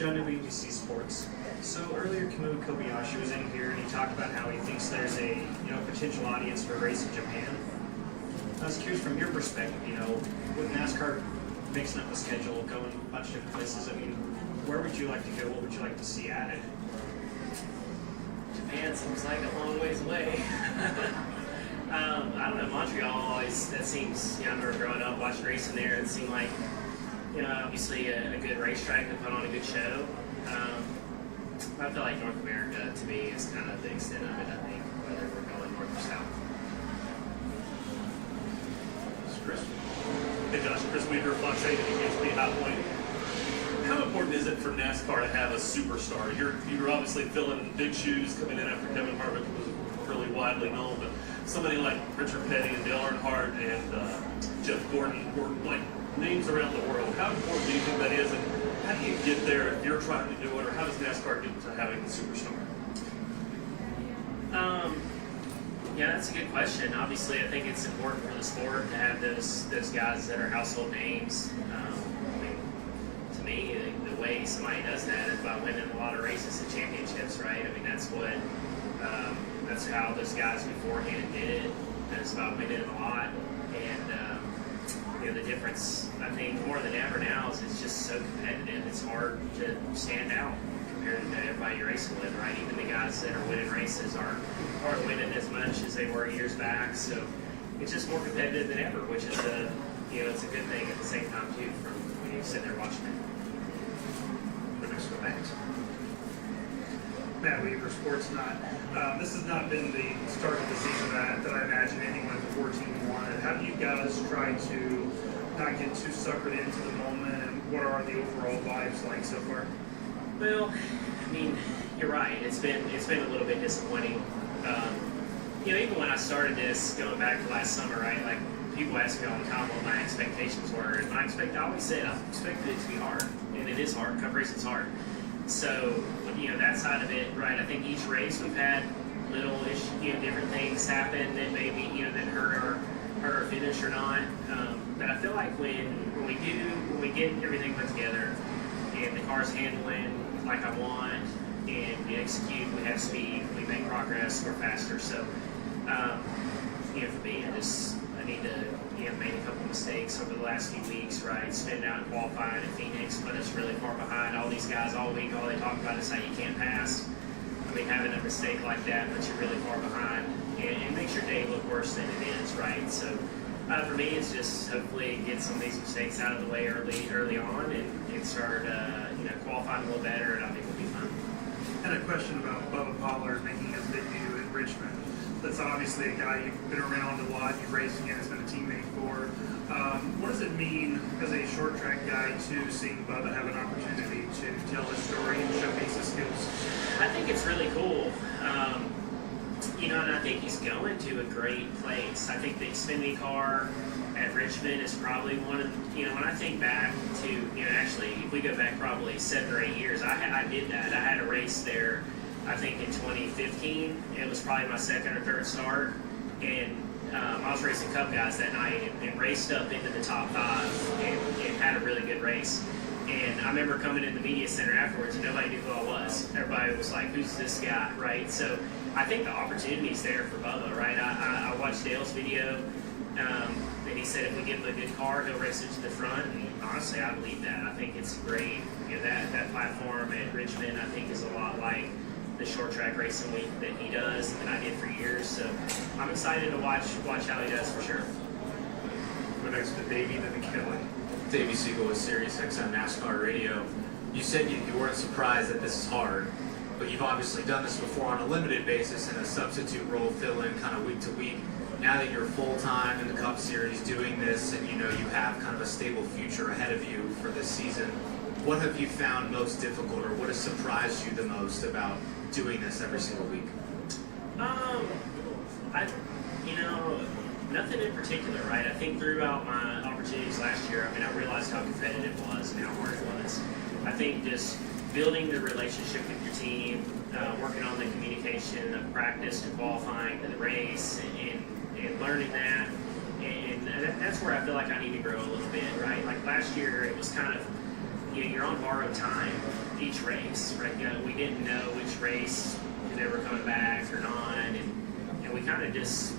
John WBC Sports. So earlier, Kamui Kobayashi was in here and he talked about how he thinks there's a potential audience for a race in Japan. I was curious from your perspective, with NASCAR mixing up the schedule, going a bunch of different places. I mean, where would you like to go? What would you like to see added? Japan seems like a long ways away. I don't know, Montreal always, that seems, I remember growing up watching racing there, it seemed like, obviously a good racetrack to put on a good show. I feel like North America, to me, is kind of the extent of it, I think, whether we're going north or south. Chris. Hey Josh, Chris Weaver, Fox 8, HB Hot Point. How important is it for NASCAR to have a superstar? You're obviously filling big shoes coming in after Kevin Harvick was really widely known, but somebody like Richard Petty and Dale Earnhardt and Jeff Gordon were like names around the world. How important do you think that is, and how do you get there if you're trying to do it, or how does NASCAR get to having a superstar? Yeah, that's a good question. Obviously, I think it's important for the sport to have those guys that are household names. To me, the way somebody does that is by winning a lot of races and championships, right? I mean, that's how those guys beforehand did it. It's about winning a lot, and the difference, I think, more than ever now is it's just so competitive. It's hard to stand out compared to everybody you're racing with, right? Even the guys that are winning races aren't winning as much as they were years back. So it's just more competitive than ever, which is it's a good thing at the same time too, from when you sit there watching it. Matt Weaver, Sports Not. This has not been the start of the season that I imagine anyone at the 14 wanted. How do you guys try to not get too suckered into the moment, and what are the overall vibes like so far? Well, I mean, you're right. It's been a little bit disappointing. Even when I started this, going back to last summer, right? Like people ask me all the time what my expectations were, and I always said I expected it to be hard, and it is hard. Cup racing's hard. So, that side of it, right? I think each race we've had little-ish, different things happen that maybe, that hurt our finish or not. But I feel like when we get everything put together and the car's handling like I want and we execute, we have speed, we make progress, we're faster. So, for me, I need to, made a couple mistakes over the last few weeks, right? Spinning out and qualifying in Phoenix, put us really far behind. All these guys all week, all they talk about is how you can't pass. I mean, having a mistake like that puts you really far behind and makes your day look worse than it is, right? So for me, it's just hopefully get some of these mistakes out of the way early on and start, qualifying a little better, and I think we'll be fine. And a question about Bubba Pollard making his debut in Richmond. That's obviously a guy you've been around a lot, you've raced against, been a teammate for. What does it mean as a short track guy to seeing Bubba have an opportunity to tell his story and showcase his skills? I think it's really cool. And I think he's going to a great place. I think the Xfinity car at Richmond is probably one of, when I think back to, actually, if we go back probably 7 or 8 years, I did that. I had a race there. I think in 2015, it was probably my second or third start, and I was racing Cup guys that night and raced up into the top 5 and had a really good race. And I remember coming in the media center afterwards and nobody knew who I was. Everybody was like, who's this guy, right? So I think the opportunity's there for Bubba, right? I watched Dale's video, and he said if we give him a good car, he'll race it to the front, and honestly, I believe that. I think it's great. That platform at Richmond, I think, is a lot like the short track racing week that he does and I did for years. So I'm excited to watch how he does for sure. We're next to Davey and Kelly. Davey Siegel with SiriusXM NASCAR Radio. You said you weren't surprised that this is hard, but you've obviously done this before on a limited basis in a substitute role, fill in kind of week to week. Now that you're full-time in the Cup Series doing this and you have kind of a stable future ahead of you for this season, what have you found most difficult, or what has surprised you the most about doing this every single week? Nothing in particular, right? I think throughout my opportunities last year, I realized how competitive it was and how hard it was. I think just building the relationship with your team, working on the communication of practice to qualifying to the race, and learning that, and that's where I feel like I need to grow a little bit, right? Like last year, it was kind of you're on borrowed time each race, right? We didn't know which race they were coming back or not, and we kind of just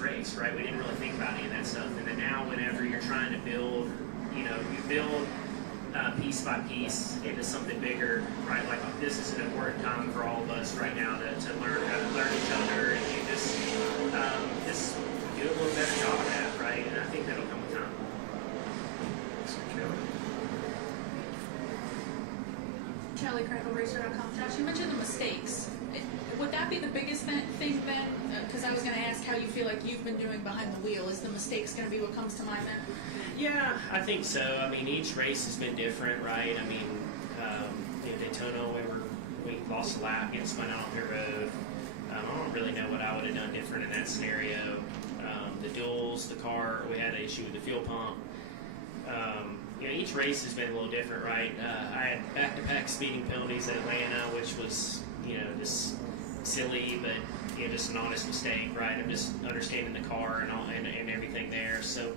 race, right? We didn't really think about any of that stuff. And then now, whenever you're trying to build, you build piece by piece into something bigger, right? Like this is an important time for all of us right now to learn how to learn each other and just do a little better job of that, right? And I think that'll come with time. Kelly, CrackleRacer.com. Josh, you mentioned the mistakes. Would that be the biggest thing then? Because I was going to ask how you feel like you've been doing behind the wheel. Is the mistakes going to be what comes to mind then? Yeah, I think so. I mean, each race has been different, right? I mean, Daytona, we lost a lap, getting spun out on pit road. I don't really know what I would have done different in that scenario. The duels, the car, we had an issue with the fuel pump. Each race has been a little different, right? I had back-to-back speeding penalties at Atlanta, which was, just silly, but just an honest mistake, right? I'm just understanding the car and everything there. So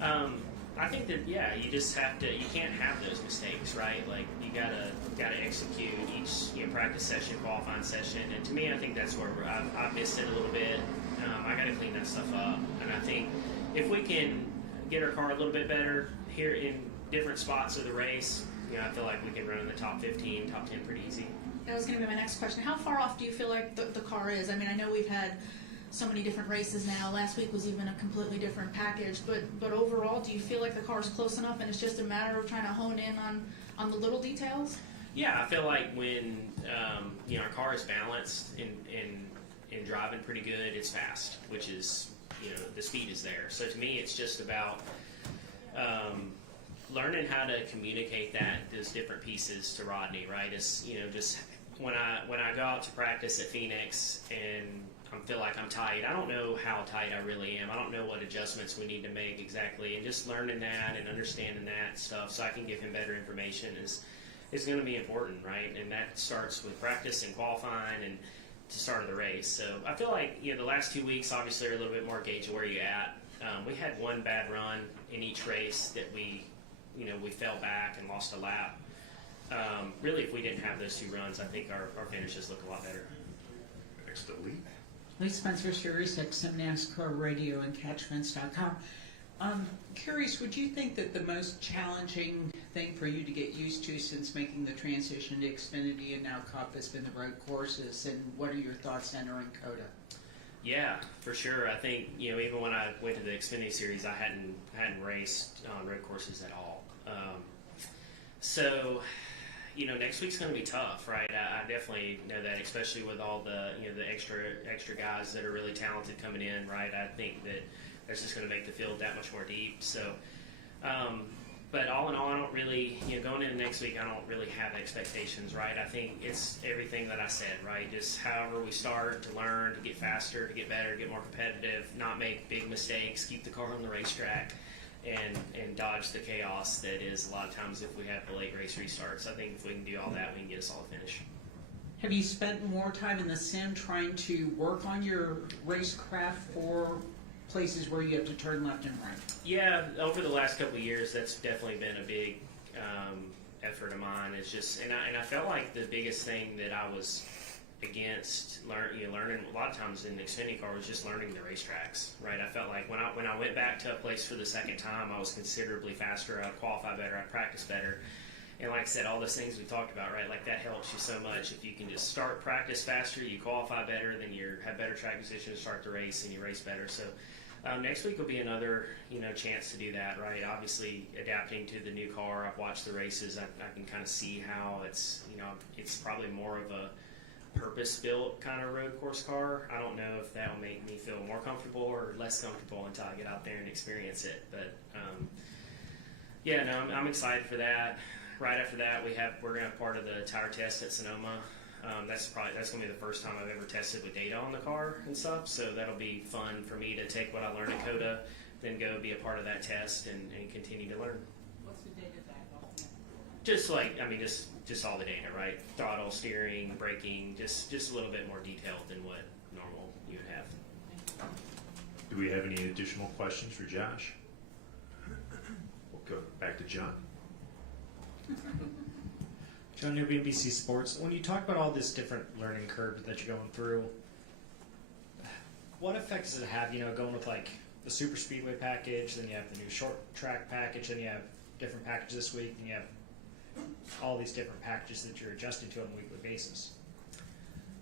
I think that you just have to. You can't have those mistakes, right? Like you gotta execute each practice session, qualifying session, and to me, I think that's where I've missed it a little bit. I got to clean that stuff up, and I think if we can get our car a little bit better here in different spots of the race, I feel like we can run in the top 15, top 10 pretty easy. That was going to be my next question. How far off do you feel like the car is? I mean, I know we've had so many different races now. Last week was even a completely different package. But overall, do you feel like the car's close enough and it's just a matter of trying to hone in on the little details? Yeah, I feel like when our car is balanced and driving pretty good, it's fast, which is the speed is there. So to me, it's just about learning how to communicate those different pieces to Rodney, right? It's just when I go out to practice at Phoenix and I feel like I'm tight, I don't know how tight I really am. I don't know what adjustments we need to make exactly, and just learning that and understanding that stuff so I can give him better information is going to be important, right? And that starts with practice and qualifying and to start of the race. So I feel like the last 2 weeks obviously are a little bit more gauge of where you're at. We had one bad run in each race that we fell back and lost a lap. Really, if we didn't have those 2 runs, I think our finishes look a lot better. Next to Lee. Lee Spencer, Sirius XM NASCAR Radio and Catchfence.com. Curious, would you think that the most challenging thing for you to get used to since making the transition to Xfinity and now Cup has been the road courses, and what are your thoughts entering COTA? Yeah, for sure. I think even when I went to the Xfinity Series, I hadn't raced on road courses at all. So next week's going to be tough, right? I definitely know that, especially with all the the extra guys that are really talented coming in, right? I think that that's just going to make the field that much more deep. So, but all in all, I don't really going into next week, I don't really have expectations, right? I think it's everything that I said, right? Just however we start to learn, to get faster, to get better, get more competitive, not make big mistakes, keep the car on the racetrack, and dodge the chaos that is a lot of times if we have the late race restarts. I think if we can do all that, we can get us all to finish. Have you spent more time in the sim trying to work on your racecraft for places where you have to turn left and right? Yeah, over the last couple of years, that's definitely been a big effort of mine. It's just, and I felt like the biggest thing that I was against learning a lot of times in the Xfinity car was just learning the racetracks, right? I felt like when I went back to a place for the second time, I was considerably faster. I'd qualify better. I'd practice better. And like I said, all those things we talked about, right? Like that helps you so much. If you can just start practice faster, you qualify better, then you have better track position to start the race, and you race better. So next week will be another chance to do that, right? Obviously, adapting to the new car. I've watched the races. I can kind of see how it's probably more of a purpose-built kind of road course car. I don't know if that will make me feel more comfortable or less comfortable until I get out there and experience it. But I'm excited for that. Right after that, we're going to have part of the tire test at Sonoma. That's going to be the first time I've ever tested with data on the car and stuff. So that'll be fun for me to take what I learned at COTA, then go be a part of that test and continue to learn. What's the data that? Just all the data, right? Throttle, steering, braking, just a little bit more detailed than what normal you would have. Do we have any additional questions for Josh? We'll go back to John. John Newby, NBC Sports. When you talk about all this different learning curve that you're going through, what effect does it have, going with like the Super Speedway package, then you have the new short track package, then you have different packages this week, and you have all these different packages that you're adjusting to on a weekly basis?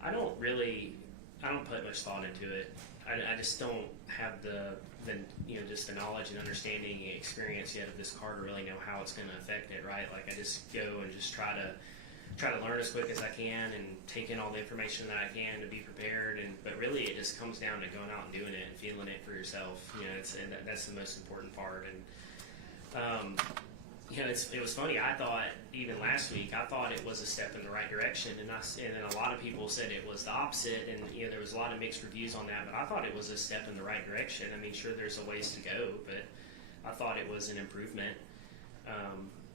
I don't put much thought into it. I just don't have the just the knowledge and understanding and experience yet of this car to really know how it's going to affect it, right? Like I just go and just try to learn as quick as I can and take in all the information that I can to be prepared. But really, it just comes down to going out and doing it and feeling it for yourself. That's the most important part. And it was funny. I thought even last week, I thought it was a step in the right direction, and then a lot of people said it was the opposite, and there was a lot of mixed reviews on that. But I thought it was a step in the right direction. I mean, sure, there's a ways to go, but I thought it was an improvement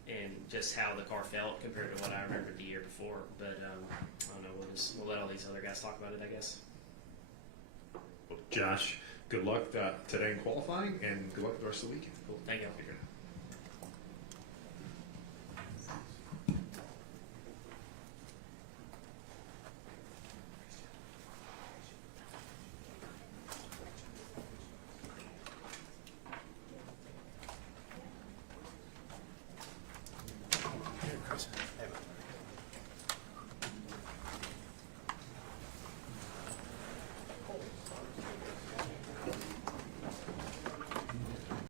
in just how the car felt compared to what I remembered the year before. But I don't know. We'll let all these other guys talk about it, I guess. Well, Josh, good luck today in qualifying, and good luck the rest of the weekend. Cool. Thank you. Take care.